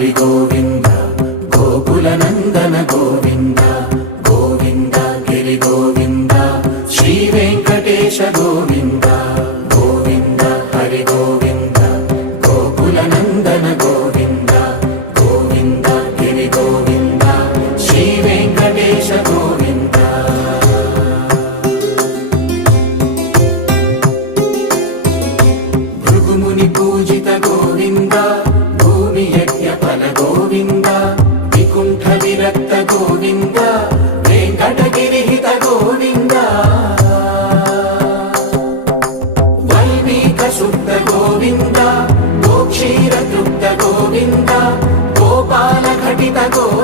హరి గోవింద గోకుల నందన గోవింద గోవింద గిరి గోవింద శ్రీ వెంకటేశ గోవింద గోవింద హరి గోవింద గోకుల నందన గోవింద గోవింద గిరి గోవింద శ్రీ వెంకటేశ గోవింద భృగుముని పూజిత గోవింద భూమి యజ్ఞ ఫల గోవింద వికుంఠ విరక్త గోవింద వెంకటగిరిహిత గోవింద వైదిక శుద్ధ గోవింద గోక్షీర తృప్త గోవింద గోపాల ఘటిత గోవింద